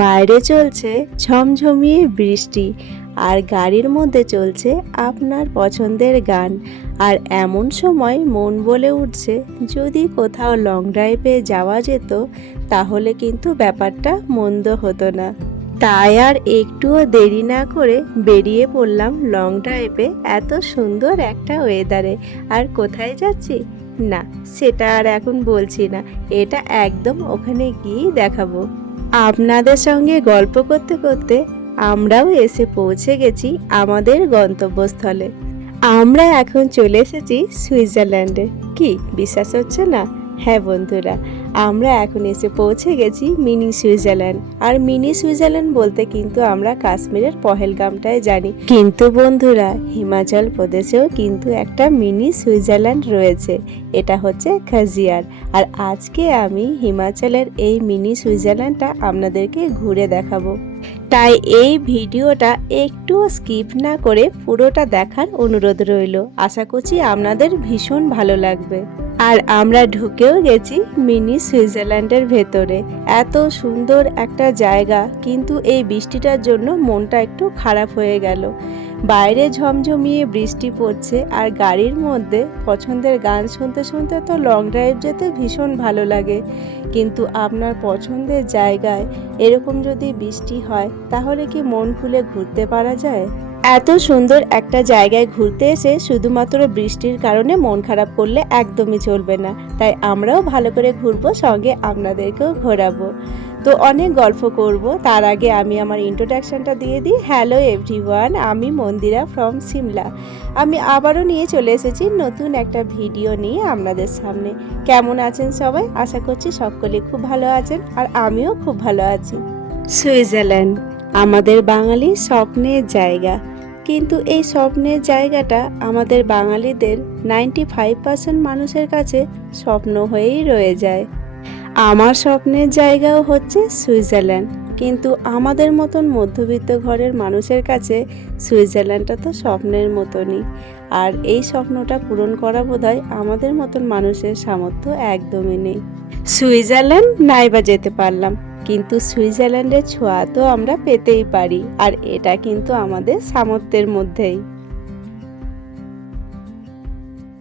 বাইরে চলছে ঝমঝমিয়ে বৃষ্টি আর গাড়ির মধ্যে চলছে আপনার পছন্দের গান। আর এমন সময় মন বলে উঠছে যদি কোথাও লং ড্রাইভে যাওয়া যেত তাহলে কিন্তু ব্যাপারটা মন্দ হতো না। তাই আর একটুও দেরি না করে বেরিয়ে পড়লাম লং ড্রাইভে এত সুন্দর একটা ওয়েদারে। আর কোথায় যাচ্ছি না সেটা আর এখন বলছি না, এটা একদম ওখানে গিয়েই দেখাবো। আপনাদের সঙ্গে গল্প করতে করতে আমরাও এসে পৌঁছে গেছি আমাদের গন্তব্যস্থলে। আমরা এখন চলে এসেছি সুইজারল্যান্ডে। কি বিশ্বাস হচ্ছে না? হ্যাঁ বন্ধুরা, আমরা এখন এসে পৌঁছে গেছি মিনি সুইজারল্যান্ড। আর মিনি সুইজারল্যান্ড বলতে কিন্তু আমরা কাশ্মীরের পহেলগামটাই জানি, কিন্তু বন্ধুরা হিমাচল প্রদেশেও কিন্তু একটা মিনি সুইজারল্যান্ড রয়েছে, এটা হচ্ছে খাজিয়ার। আর আজকে আমি হিমাচলের এই মিনি সুইজারল্যান্ডটা আপনাদেরকে ঘুরে দেখাবো। তাই এই ভিডিওটা একটু স্কিপ না করে পুরোটা দেখার অনুরোধ রইল। আশা করছি আপনাদের ভীষণ ভালো লাগবে। আর আমরা ঢুকেও গেছি মিনি সুইজারল্যান্ডের ভেতরে। এত সুন্দর একটা জায়গা, কিন্তু এই বৃষ্টিটার জন্য মনটা একটু খারাপ হয়ে গেল। বাইরে ঝমঝমিয়ে বৃষ্টি পড়ছে আর গাড়ির মধ্যে পছন্দের গান শুনতে শুনতে তো লং ড্রাইভ যেতে ভীষণ ভালো লাগে, কিন্তু আপনার পছন্দের জায়গায় এরকম যদি বৃষ্টি হয় তাহলে কি মন খুলে ঘুরতে পারা যায়? এত সুন্দর একটা জায়গায় ঘুরতে এসে শুধুমাত্র বৃষ্টির কারণে মন খারাপ করলে একদমই চলবে না। তাই আমরাও ভালো করে ঘুরবো, সঙ্গে আপনাদেরকেও ঘোরাবো। তো অনেক গল্প করব, তার আগে আমি আমার ইন্ট্রোডাকশনটা দিয়ে দিই। হ্যালো এভরিওয়ান, আমি মন্দিরা ফ্রম সিমলা। আমি আবারও নিয়ে চলে এসেছি নতুন একটা ভিডিও নিয়ে আপনাদের সামনে। কেমন আছেন সবাই? আশা করছি সকলে খুব ভালো আছেন, আর আমিও খুব ভালো আছি। সুইজারল্যান্ড আমাদের বাঙালির স্বপ্নের জায়গা, কিন্তু এই স্বপ্নের জায়গাটা আমাদের বাঙালিদের 95% মানুষের কাছে স্বপ্ন হয়েই রয়ে যায়। আমার স্বপ্নের জায়গাও হচ্ছে সুইজারল্যান্ড, কিন্তু আমাদের মতন মধ্যবিত্ত ঘরের মানুষের কাছে সুইজারল্যান্ডটা তো স্বপ্নের মতনই। আর এই স্বপ্নটা পূরণ করা বোধহয় আমাদের মতন মানুষের সামর্থ্য একদমই নেই। সুইজারল্যান্ড নাইবা যেতে পারলাম, কিন্তু সুইজারল্যান্ডের ছোঁয়া তো আমরা পেতেই পারি, আর এটা কিন্তু আমাদের সামর্থ্যের মধ্যেই।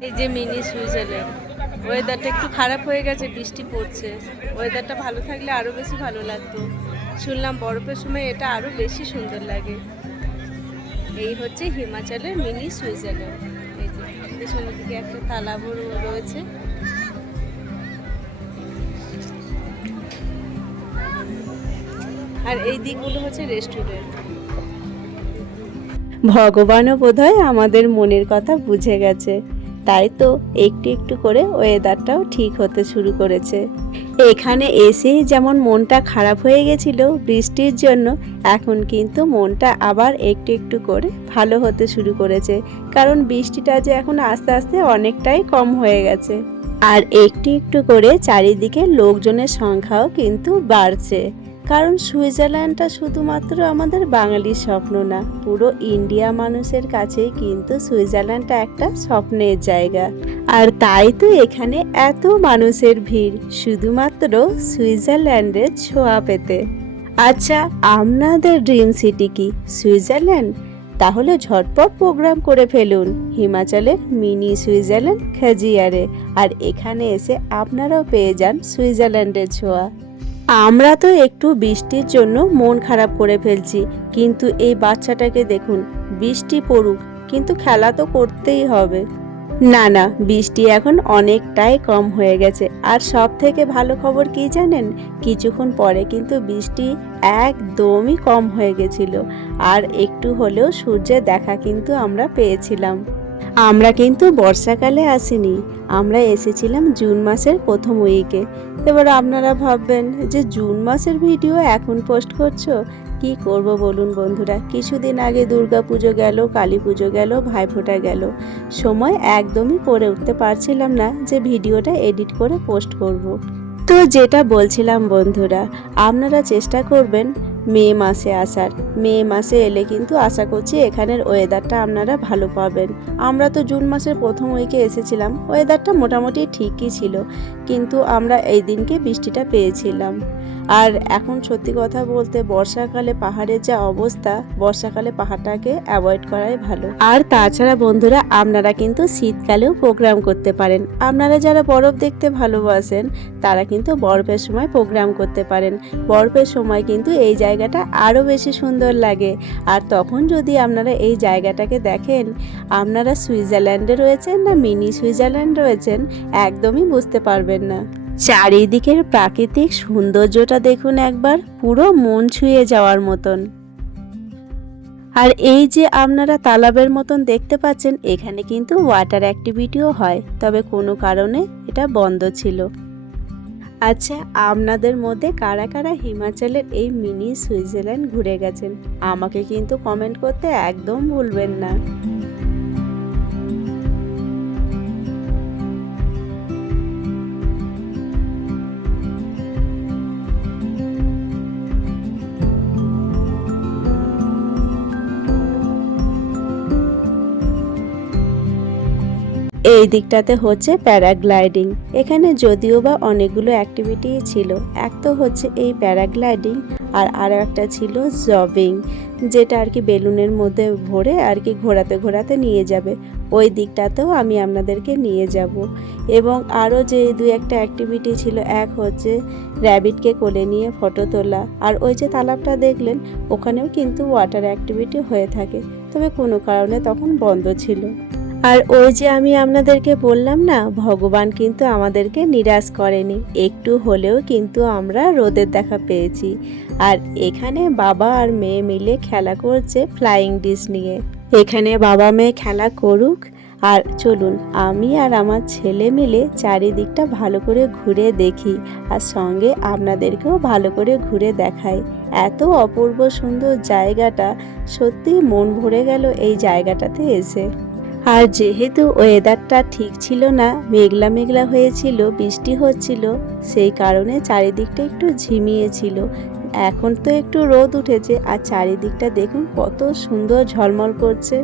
এই যে মিনি সুইজারল্যান্ড, ওয়েদারটা একটু খারাপ হয়ে গেছে, বৃষ্টি পড়ছে। ওয়েদারটা ভালো থাকলে আরও বেশি ভালো লাগতো। শুনলাম বরফের সময় এটা আরও বেশি সুন্দর লাগে। এই হচ্ছে হিমাচলের মিনি সুইজারল্যান্ড। এই যে পেছনের দিকে একটা তালাবও রয়েছে। আর এই দিকগুলো হচ্ছে রেস্টুরেন্ট। ভগবানও বোধহয় আমাদের মনের কথা বুঝে গেছে, তাই তো একটু একটু করে ওয়েদারটাও ঠিক হতে শুরু করেছে। এখানে এসেই যেমন মনটা খারাপ হয়ে গেছিল বৃষ্টির জন্য, এখন কিন্তু মনটা আবার একটু একটু করে ভালো হতে শুরু করেছে, কারণ বৃষ্টিটা যে এখন আস্তে আস্তে অনেকটাই কম হয়ে গেছে। আর একটু একটু করে চারিদিকে লোকজনের সংখ্যাও কিন্তু বাড়ছে, কারণ সুইজারল্যান্ডটা শুধুমাত্র আমাদের বাঙালির স্বপ্ন না, পুরো ইন্ডিয়া মানুষের কাছেই কিন্তু সুইজারল্যান্ডটা একটা স্বপ্নের জায়গা। আর তাই তো এখানে এত মানুষের ভিড় শুধুমাত্র সুইজারল্যান্ডের ছোঁয়া পেতে। আচ্ছা, আপনাদের ড্রিম সিটি কি সুইজারল্যান্ড? তাহলে ঝটপট প্রোগ্রাম করে ফেলুন হিমাচলের মিনি সুইজারল্যান্ড খাজিয়ারে, আর এখানে এসে আপনারাও পেয়ে যান সুইজারল্যান্ডের ছোঁয়া। আমরা তো একটু বৃষ্টির জন্য মন খারাপ করে ফেলছি, কিন্তু এই বাচ্চাটাকে দেখুন, বৃষ্টি পড়ুক কিন্তু খেলা তো করতেই হবে। না না, বৃষ্টি এখন অনেকটাই কম হয়ে গেছে। আর সব থেকে ভালো খবর কি জানেন? কিছুক্ষণ পরে কিন্তু বৃষ্টি একদমই কম হয়ে গেছিল, আর একটু হলেও সূর্যের দেখা কিন্তু আমরা পেয়েছিলাম। আমরা কিন্তু বর্ষাকালে আসিনি, আমরা এসেছিলাম জুন মাসের প্রথম উইকে। এবার আপনারা ভাববেন যে জুন মাসের ভিডিও এখন পোস্ট করছো, কি করব বলুন বন্ধুরা। কিছুদিন আগে দুর্গা পুজো গেল, কালী পুজো গেল, ভাইফোঁটা গেল, সময় একদমই করে উঠতে পারছিলাম না যে ভিডিওটা এডিট করে পোস্ট করব। তো যেটা বলছিলাম বন্ধুরা, আপনারা চেষ্টা করবেন মে মাসে আসার। মে মাসে এলে কিন্তু আশা করছি এখানের ওয়েদারটা আপনারা ভালো পাবেন। আমরা তো জুন মাসের প্রথম উইকে এসেছিলাম, ওয়েদারটা মোটামুটি ঠিকই ছিল, কিন্তু আমরা এই দিনকে বৃষ্টিটা পেয়েছিলাম। আর এখন সত্যি কথা বলতে বর্ষাকালে পাহাড়ের যা অবস্থা, বর্ষাকালে পাহাড়টাকে অ্যাভয়েড করাই ভালো। আর তাছাড়া বন্ধুরা, আপনারা কিন্তু শীতকালেও প্রোগ্রাম করতে পারেন। আপনারা যারা বরফ দেখতে ভালোবাসেন তারা কিন্তু বরফের সময় প্রোগ্রাম করতে পারেন। বরফের সময় কিন্তু এই জায়গাটা আরও বেশি সুন্দর লাগে। আর তখন যদি আপনারা এই জায়গাটাকে দেখেন, আপনারা সুইজারল্যান্ডে রয়েছেন না মিনি সুইজারল্যান্ড রয়েছেন একদমই বুঝতে পারবেন না। চারিদিকের প্রাকৃতিক সৌন্দর্যটা দেখুন একবার, পুরো মন ছুঁয়ে যাওয়ার মতন। আর এই যে আপনারা তালাবের মতন দেখতে পাচ্ছেন, এখানে কিন্তু ওয়াটার অ্যাক্টিভিটিও হয়, তবে কোনো কারণে এটা বন্ধ ছিল। আচ্ছা, আপনাদের মধ্যে কারা কারা হিমাচলের এই মিনি সুইজারল্যান্ড ঘুরে গেছেন আমাকে কিন্তু কমেন্ট করতে একদম ভুলবেন না। এই দিকটাতে হচ্ছে প্যারাগ্লাইডিং। এখানে যদিও বা অনেকগুলো অ্যাক্টিভিটি ছিল, এক তো হচ্ছে এই প্যারাগ্লাইডিং, আর আরও একটা ছিল জবিং, যেটা আর কি বেলুনের মধ্যে ভরে আর কি ঘোরাতে ঘোরাতে নিয়ে যাবে। ওই দিকটাতেও আমি আপনাদেরকে নিয়ে যাব। এবং আরও যে দু একটা অ্যাক্টিভিটি ছিল, এক হচ্ছে র্যাবিটকে কোলে নিয়ে ফটো তোলা, আর ওই যে তালাবটা দেখলেন ওখানেও কিন্তু ওয়াটার অ্যাক্টিভিটি হয়ে থাকে, তবে কোনো কারণে তখন বন্ধ ছিল। আর ওই যে আমি আপনাদেরকে বললাম না, ভগবান কিন্তু আমাদেরকে নিরাশ করেনি, একটু হলেও কিন্তু আমরা রোদের দেখা পেয়েছি। আর এখানে বাবা আর মেয়ে মিলে খেলা করছে ফ্লাইং ডিশ নিয়ে। এখানে বাবা মেয়ে খেলা করুক, আর চলুন আমি আর আমার ছেলে মিলে চারিদিকটা ভালো করে ঘুরে দেখি, আর সঙ্গে আপনাদেরকেও ভালো করে ঘুরে দেখাই। এত অপূর্ব সুন্দর জায়গাটা, সত্যি মন ভরে গেল এই জায়গাটাতে এসে। আর যেহেতু ওয়েদারটা ঠিক ছিল না, মেঘলা মেঘলা হয়েছিল, বৃষ্টি হচ্ছিল, সেই কারণে চারিদিকটা একটু ঝিমিয়েছিল। এখন তো একটু রোদ উঠেছে, আর চারিদিকটা দেখুন কত সুন্দর ঝলমল করছে।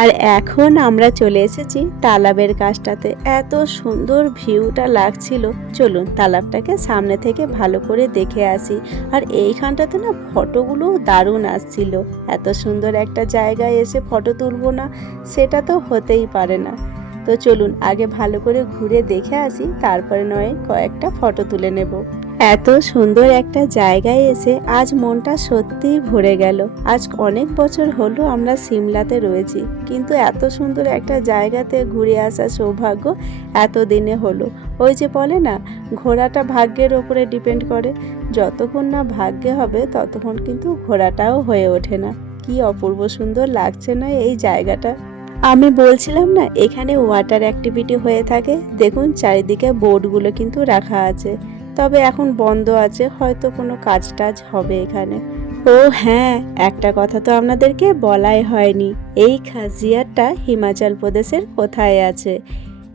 আর এখন আমরা চলে এসেছি তালাবের কাছটাতে, এত সুন্দর ভিউটা লাগছিল। চলুন তালাবটাকে সামনে থেকে ভালো করে দেখে আসি। আর এইখানটাতে না ফটোগুলো দারুণ আসছিল। এত সুন্দর একটা জায়গায় এসে ফটো তুলবো না, সেটা তো হতেই পারে না। তো চলুন আগে ভালো করে ঘুরে দেখে আসি, তারপরে নয় কয়েকটা ফটো তুলে নেব। এত সুন্দর একটা জায়গায় এসে আজ মনটা সত্যিই ভরে গেল। আজ অনেক বছর হলো আমরা সিমলাতে রয়েছি, কিন্তু এত সুন্দর একটা জায়গাতে ঘুরে আসার সৌভাগ্য এতদিনে হলো। ওই যে বলে না, ঘোরাটা ভাগ্যের ওপরে ডিপেন্ড করে, যতক্ষণ না ভাগ্যে হবে ততক্ষণ কিন্তু ঘোরাটাও হয়ে ওঠে না। কি অপূর্ব সুন্দর লাগছে না এই জায়গাটা। আমি বলছিলাম না এখানে ওয়াটার অ্যাক্টিভিটি হয়ে থাকে, দেখুন চারিদিকে বোর্ডগুলো কিন্তু রাখা আছে, তবে এখন বন্ধ আছে, হয়তো কোনো কাজ টাজ হবে এখানে। ও হ্যাঁ, একটা কথা তো আপনাদেরকে বলাই হয়নি, এই খাসিয়ারটা হিমাচল প্রদেশের কোথায় আছে?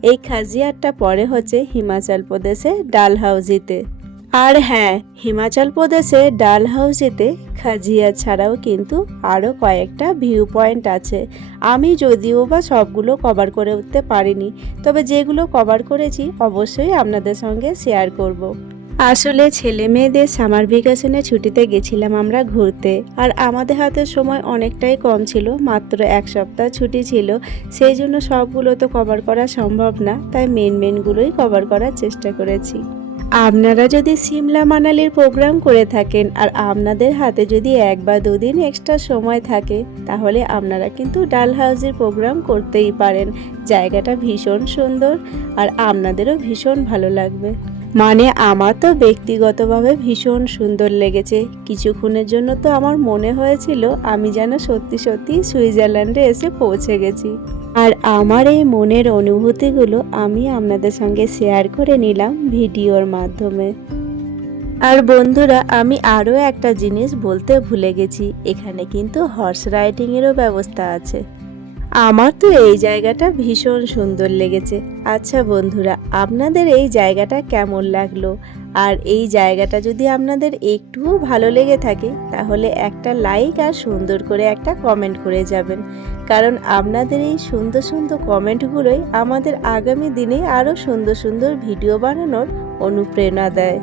এই খাসিয়ারটা পড়ে হচ্ছে হিমাচল প্রদেশে ডালহাউজিতে। আর হ্যাঁ, হিমাচল প্রদেশে ডালহাউজিতে খাজিয়ার ছাড়াও কিন্তু আরও কয়েকটা ভিউ পয়েন্ট আছে। আমি যদিও বা সবগুলো কভার করে উঠতে পারিনি, তবে যেগুলো কভার করেছি অবশ্যই আপনাদের সঙ্গে শেয়ার করব। আসলে ছেলে মেয়েদের সামার ভ্যাকেশনে ছুটিতে গেছিলাম আমরা ঘুরতে, আর আমাদের হাতে সময় অনেকটাই কম ছিল, মাত্র এক সপ্তাহ ছুটি ছিল। সেই জন্য সবগুলো তো কভার করা সম্ভব না, তাই মেনগুলোই কভার করার চেষ্টা করেছি। আপনারা যদি সিমলা মানালির প্রোগ্রাম করে থাকেন আর আপনাদের হাতে যদি 1 বা 2 দিন এক্সট্রা সময় থাকে, তাহলে আপনারা কিন্তু ডালহাউজির প্রোগ্রাম করতেই পারেন। জায়গাটা ভীষণ সুন্দর, আর আপনাদেরও ভীষণ ভালো লাগবে। মানে আমার তো ব্যক্তিগতভাবে ভীষণ সুন্দর লেগেছে। কিছুক্ষণের জন্য তো আমার মনে হয়েছিল আমি যেন সত্যি সত্যি সুইজারল্যান্ডে এসে পৌঁছে গেছি। আর আমার এই মনের অনুভূতিগুলো আমি আপনাদের সঙ্গে শেয়ার করে নিলাম ভিডিওর মাধ্যমে। আর বন্ধুরা, আমি আরও একটা জিনিস বলতে ভুলে গেছি, এখানে কিন্তু হর্স রাইডিংয়েরও ব্যবস্থা আছে। আমার তো এই জায়গাটা ভীষণ সুন্দর লেগেছে। আচ্ছা বন্ধুরা, আপনাদের এই জায়গাটা কেমন লাগলো? আর এই জায়গাটা যদি আপনাদের একটুও ভালো লেগে থাকে তাহলে একটা লাইক আর সুন্দর করে একটা কমেন্ট করে যাবেন, কারণ আপনাদের এই সুন্দর সুন্দর কমেন্টগুলোই আমাদের আগামী দিনে আরও সুন্দর সুন্দর ভিডিও বানানোর অনুপ্রেরণা দেয়।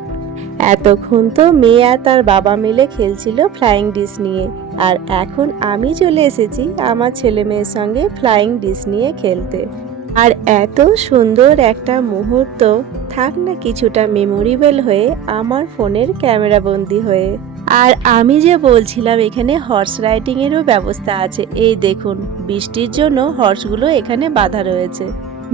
এতক্ষণ তো মেয়ে আর তার বাবা মিলে খেলছিল ফ্লাইং ডিশ নিয়ে, আর এখন আমি চলে এসেছি আমার ছেলে মেয়ের সঙ্গে ফ্লাইং ডিশ নিয়ে খেলতে। আর এত সুন্দর একটা মুহূর্ত থাক না কিছুটা মেমোরেবল হয়ে আমার ফোনের ক্যামেরা বন্দি হয়ে। আর আমি যে বলছিলাম এখানে হর্স রাইডিংয়েরও ব্যবস্থা আছে, এই দেখুন বৃষ্টির জন্য হর্সগুলো এখানে বাঁধা রয়েছে।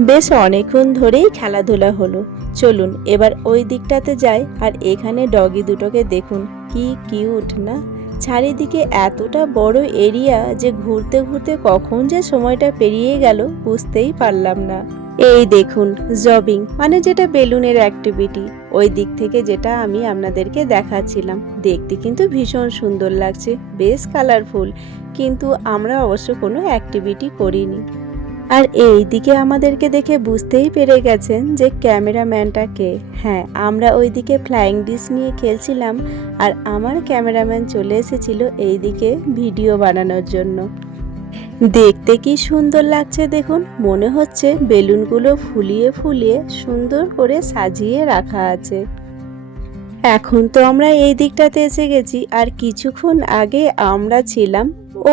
বেশ অনেকক্ষণ ধরেই খেলাধুলা হলো। চলুন এবার ওই দিকটাতে যাই। আর এখানে ডগি দুটোকে দেখুন, কি কিউট না? চারিদিকে এতটা বড় এরিয়া যে ঘুরতে ঘুরতে কখন যে সময়টা পেরিয়ে গেল বুঝতেই পারলাম না। এই দেখুন জবিং মানে যেটা বেলুনের অ্যাক্টিভিটি, ওই দিক থেকে যেটা আমি আপনাদেরকে দেখাচ্ছিলাম, দেখতে কিন্তু ভীষণ সুন্দর লাগছে, বেশ কালারফুল, কিন্তু আমরা অবশ্য কোনো অ্যাক্টিভিটি করিনি। আর এই দিকে আমাদেরকে দেখে বুঝতেই পেরে গেছেন যে ক্যামেরাম্যানটা কে। হ্যাঁ, আমরা ওইদিকে ফ্লাইং ডিশ নিয়ে খেলছিলাম আর আমার ক্যামেরাম্যান চলে এসেছিল এই দিকে ভিডিও বানানোর জন্য। দেখতে কি সুন্দর লাগছে দেখুন, মনে হচ্ছে বেলুনগুলো ফুলিয়ে ফুলিয়ে সুন্দর করে সাজিয়ে রাখা আছে। এখন তো আমরা এই দিকটাতে এসে গেছি, আর কিছুক্ষণ আগে আমরা ছিলাম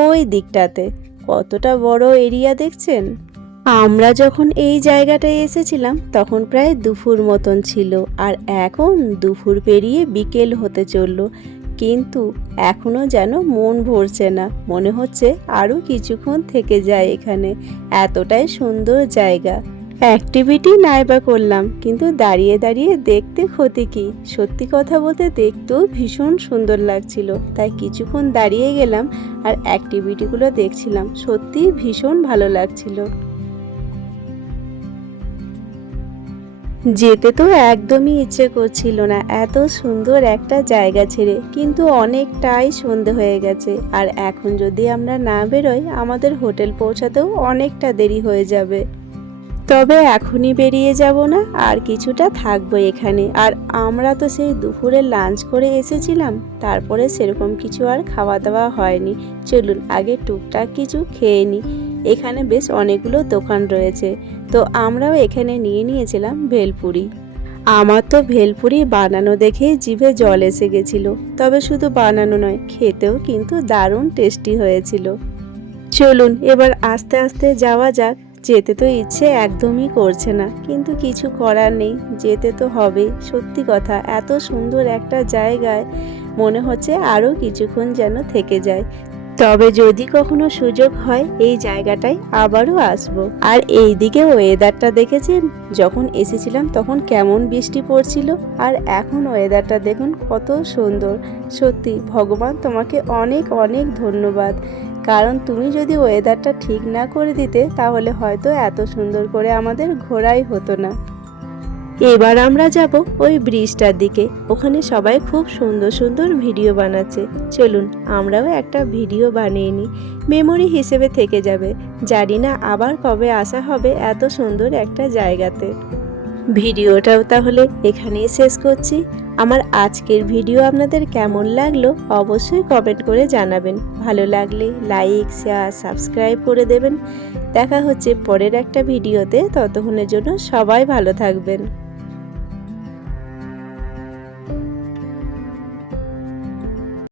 ওই দিকটাতে। কতটা বড় এরিয়া দেখছেন? আমরা যখন এই জায়গাটায় এসেছিলাম তখন প্রায় দুপুর মতন ছিল, আর এখন দুপুর পেরিয়ে বিকেল হতে চললো, কিন্তু এখনো যেন মন ভরছে না, মনে হচ্ছে আরও কিছুক্ষণ থেকে যায় এখানে, এতটাই সুন্দর জায়গা। অ্যাক্টিভিটি নাই বা করলাম, কিন্তু দাঁড়িয়ে দাঁড়িয়ে দেখতে ক্ষতি কি? সত্যি কথা বলতে দেখতেও ভীষণ সুন্দর লাগছিল, তাই কিছুক্ষণ দাঁড়িয়ে গেলাম আর অ্যাক্টিভিটিগুলো দেখছিলাম, সত্যিই ভীষণ ভালো লাগছিল। যেতে তো একদমই ইচ্ছে করছিল না এত সুন্দর একটা জায়গা ছেড়ে, কিন্তু অনেকটাই সন্ধে হয়ে গেছে, আর এখন যদি আমরা না বেরোই আমাদের হোটেল পৌঁছাতেও অনেকটা দেরি হয়ে যাবে। তবে এখনই বেরিয়ে যাব না, আর কিছুটা থাকবো এখানে। আর আমরা তো সেই দুপুরে লাঞ্চ করে এসেছিলাম, তারপরে সেরকম কিছু আর খাওয়া দাওয়া হয়নি। চলুন আগে টুকটাক কিছু খেয়ে নিই। এখানে বেশ অনেকগুলো দোকান রয়েছে, তো আমরাও এখানে নিয়ে নিয়েছিলাম ভেলপুরি। আমার তো ভেলপুরি বানানো দেখে জিভে জল এসে গেছিল, তবে শুধু বানানো নয়, খেতেও কিন্তু দারুণ টেস্টি হয়েছিল। চলুন এবার আস্তে আস্তে যাওয়া যাক। যেতে তো ইচ্ছে একদমই করছে না, কিন্তু কিছু করার নেই, যেতে তো হবে। সত্যি কথা, এত সুন্দর একটা জায়গায় মনে হচ্ছে আরও কিছুক্ষণ যেন থেকে যায়। তবে যদি কখনো সুযোগ হয় এই জায়গাটায় আবারও আসবো। আর এইদিকে ওয়েদারটা দেখেছেন, যখন এসেছিলাম তখন কেমন বৃষ্টি পড়ছিল, আর এখন ওয়েদারটা দেখুন কত সুন্দর। সত্যি ভগবান তোমাকে অনেক অনেক ধন্যবাদ, কারণ তুমি যদি ওয়েদারটা ঠিক না করে দিতে তাহলে হয়তো এত সুন্দর করে আমাদের ঘোরাই হতো না। এবার আমরা যাব ওই ব্রিজটার দিকে, ওখানে সবাই খুব সুন্দর সুন্দর ভিডিও বানাচ্ছে। চলুন আমরাও একটা ভিডিও বানিয়ে নিই, মেমোরি হিসেবে থেকে যাবে। জানি না আবার কবে আসা হবে এত সুন্দর একটা জায়গাতে। ভিডিওটাও তাহলে এখানেই শেষ করছি। আমার আজকের ভিডিও আপনাদের কেমন লাগলো অবশ্যই কমেন্ট করে জানাবেন। ভালো লাগলে লাইক, শেয়ার, সাবস্ক্রাইব করে দেবেন। দেখা হচ্ছে পরের একটা ভিডিওতে, ততক্ষণের জন্য সবাই ভালো থাকবেন।